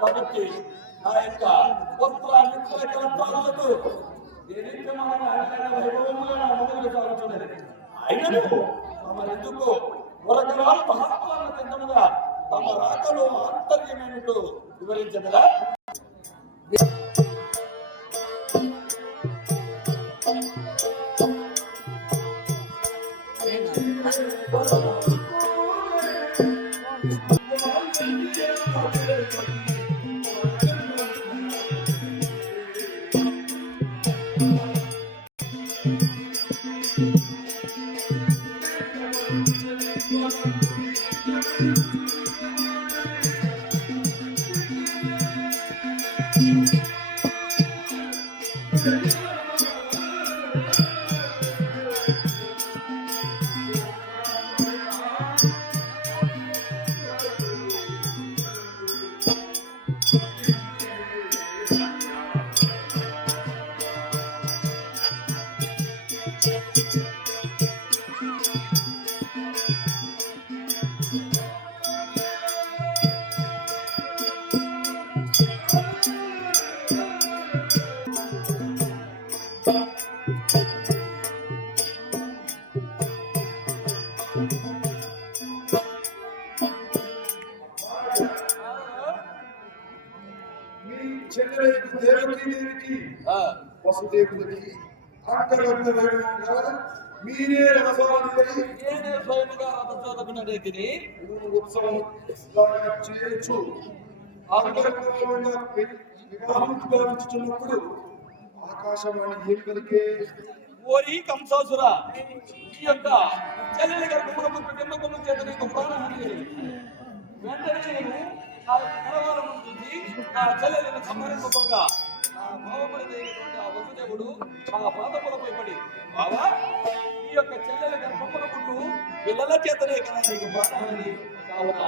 కాబట్టి ఆ యొక్క పుత్రాన్ని కలపాలకు అయినను తమరెందుకు వరకరాలు మహాత్మాలను చెందముగా తమ రాకలో ఆంతర్యమేమిటో వివరించగలరా? దేవికి వసుదేవుడికి అంతరంగ వైభవంగా మీరే రథసారథులై నేనే స్వయముగా రథసారథుడనైతిని ఉత్సవం చేయొచ్చు. వివాహించుచున్నప్పుడు ఆకాశవాణి ఏమి కలిగే ఓరి కంసాసుర, ఈ యొక్క చెల్లెలి గర్భమునకు కుటుంబము చేత నీకు ప్రాణహాని కలిగింది. వెంటనే నేను నా కరవారము చూసి నా చెల్లెలను సంహరించబోగా నా భావపడినటువంటి ఆ వసుదేవుడు ఆ పాదములపై పడి, బావా ఈ యొక్క చెల్లెల గర్భమున పుట్టు పిల్లల చేతనే కదా నీకు ప్రాణహాని కావున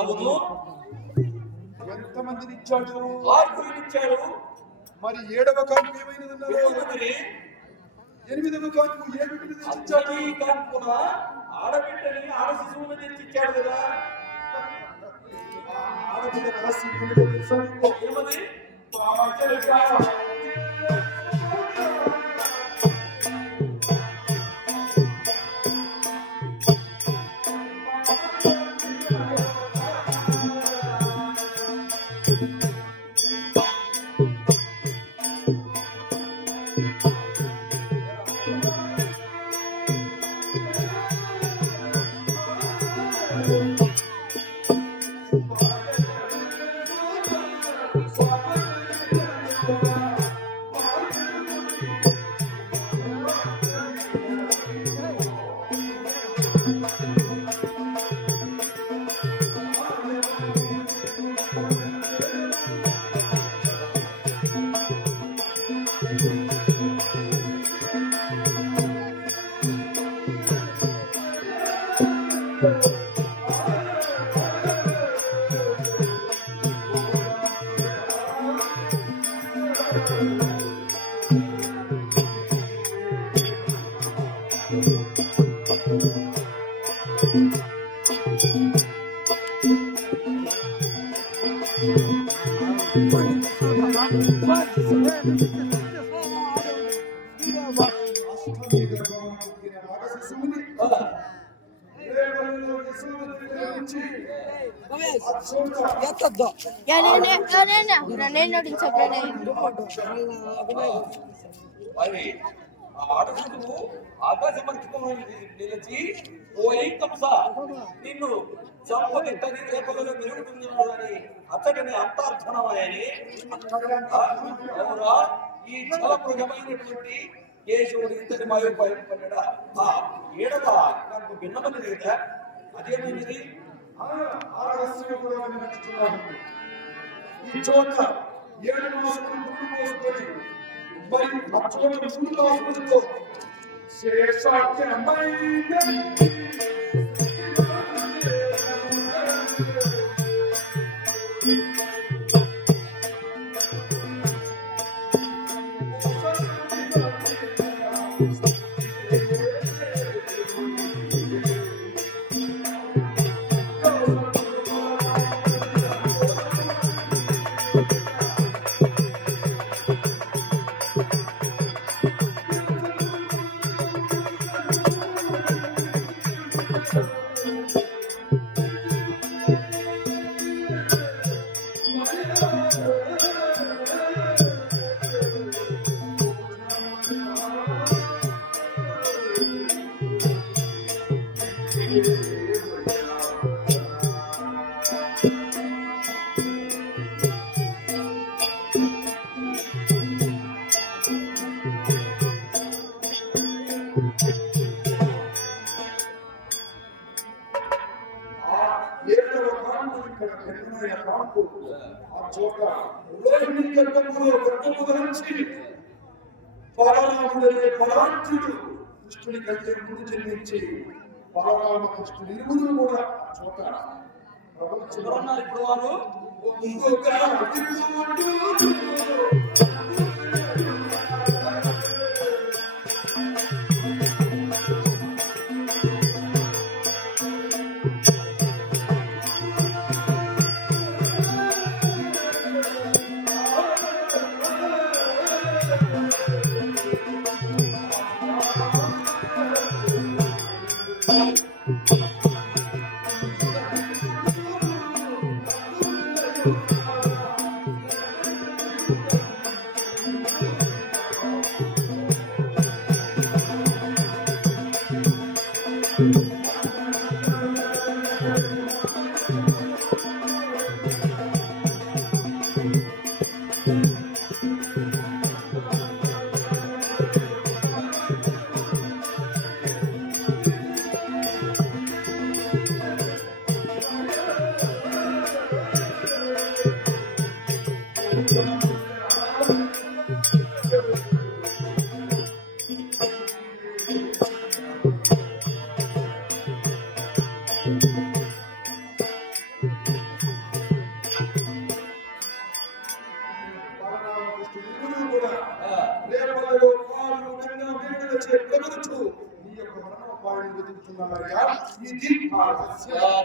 అవును, ఎంతమందిని ఇచ్చాడు? ఇచ్చాడు. మరి 7వ కాన్పు ఏమైనది? 8వ కాన్పు ఏ బిడ్డను తెచ్చిచ్చాడు? కాన్పున ఆడబిడ్డని ఆడ శిశువుని తెచ్చిచ్చాడు కదా. ఆడబిడ్డ రహస్యం ఏమది? అష్టమి గర్భానికి పుట్టిన రాక్షసుని రేపటిలో యశోదరి నుంచి అచ్చోట మరి ఆ అడవులు ఆకాశమంతము నిలిచి ఓయి కంస నిన్ను చంపదిట్టని రేపలలో పెరుగుతున్నాడని అతడిని అంతార్థనమని అవురా ఈ జలమృగమైనటువంటి కేశవుడు ఇంతటి మాయోపాయపడ్డా ఆ ఏడవ నాకు భిన్నమని లేదా అదేమైనది ఆ రహస్యం కూడా వినిపిస్తున్నాను. ఈ చోట 7 మాసములు ముందు పోసుకొని మరి ఆ చోట ముందు పోసుకుంటూ శేషాఖ్యమైన ఏడవ కాంపు ఇక్కడ భిన్నమైన కాంపు. ఆ చోట రోహిణి గర్భములో గర్భము ధరించి బలరాముడనే బలాఢ్యుడు కృష్ణుని కంటే ముందు జన్మించి బలరామ కృష్ణుడు ఇరువురు కూడా ఆ చోట ప్రపంచంలో ఎవరున్నారు ఇప్పుడు వారు ఇంకొక అతిథుడు.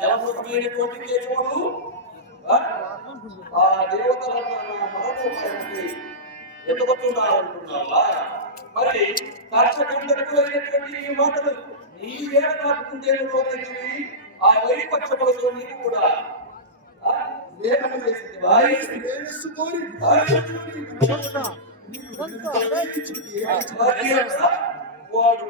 జలమృగమైనటువంటి కేశవుడు ఆ దేవతల మనోపాయానికి ఎత్తుకొస్తున్నారంటున్నావా? మరి కర్షకంటటువంటి ఈ మాటలు నీవే నాకుంటే ఆ వైపక్షములతో నీకు కూడా లేఖనం చేసింది వాడు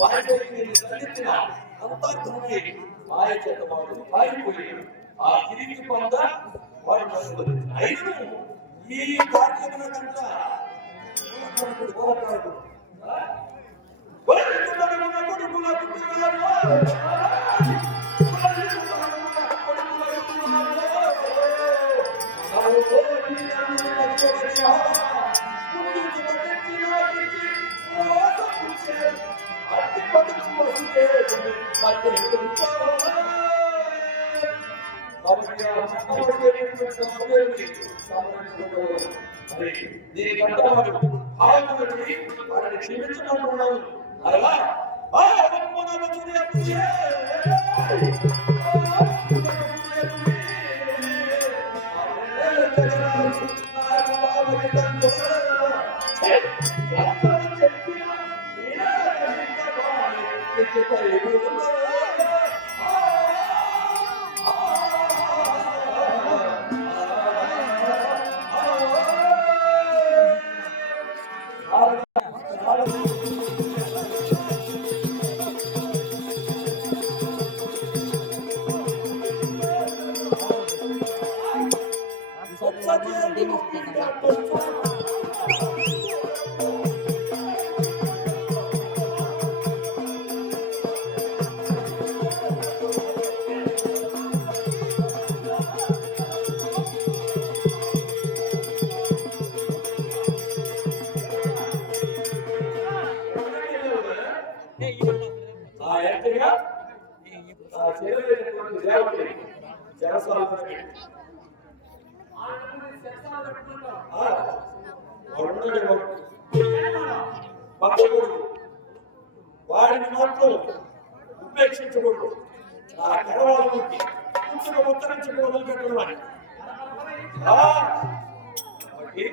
వారిపైకి నేను దండెత్తిన అంతఃకరణమై వారి చేత వాడు పారిపోయి ఆ కిరీటి పొంద వాడు నడుచుకుంది. అయినను ఈ కార్యముల కంట పోరాటాడు క్షమించుకుంటున్నాను అలా వాడిని మాత్రం ఉపేక్షించకూడదు. ఆ కరవాళ్ళకి కూర్చుని ఉత్తరించడం మొదలుపెట్టడం అని కాబట్టి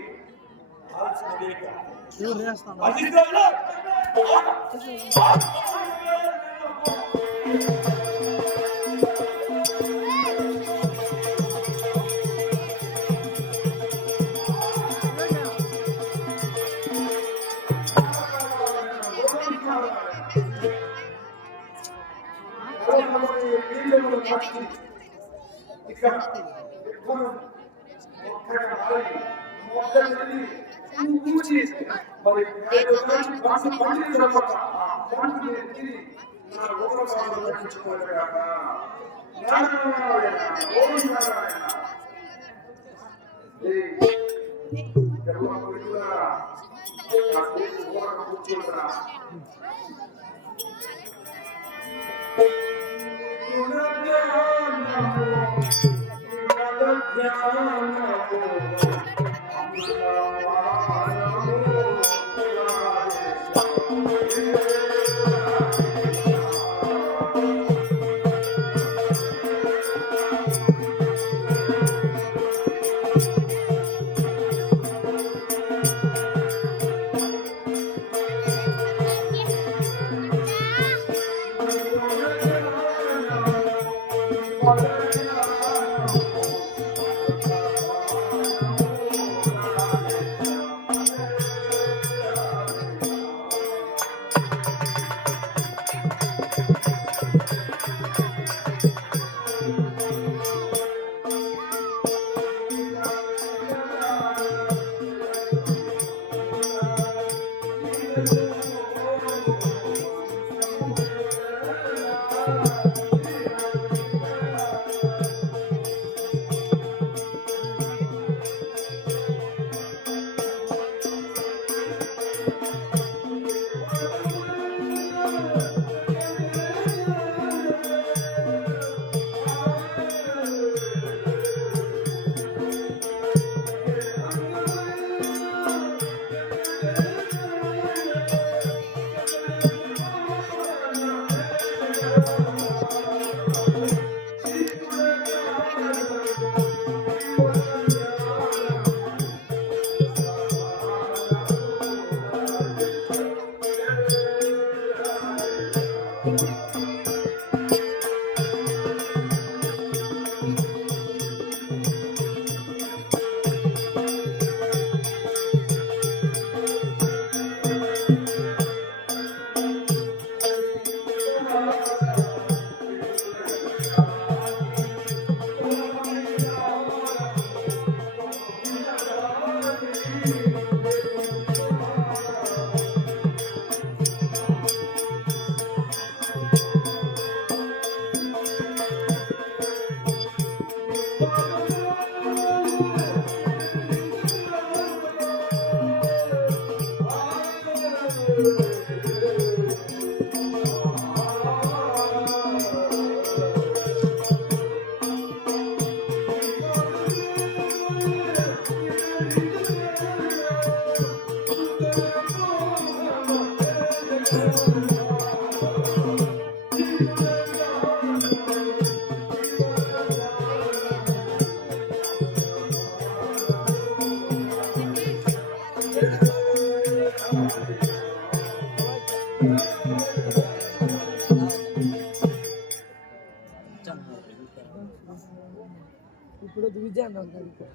ఇప్పుడు విజయాన్ని ఉంటుంది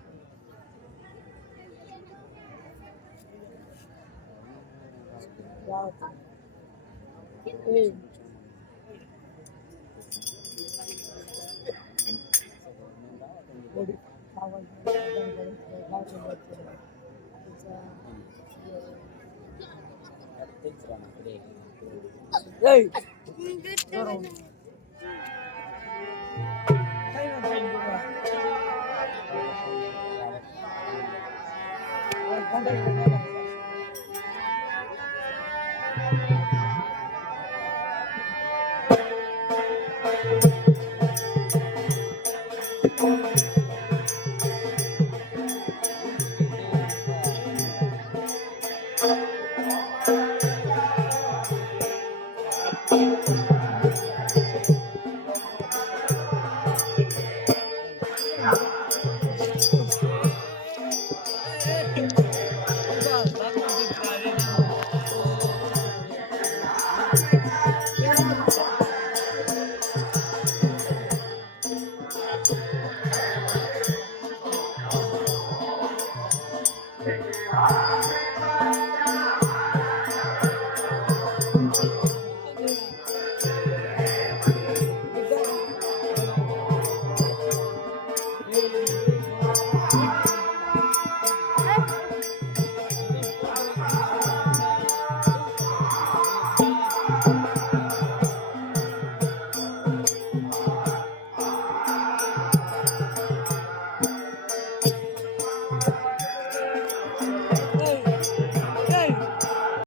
Hey! Thank you.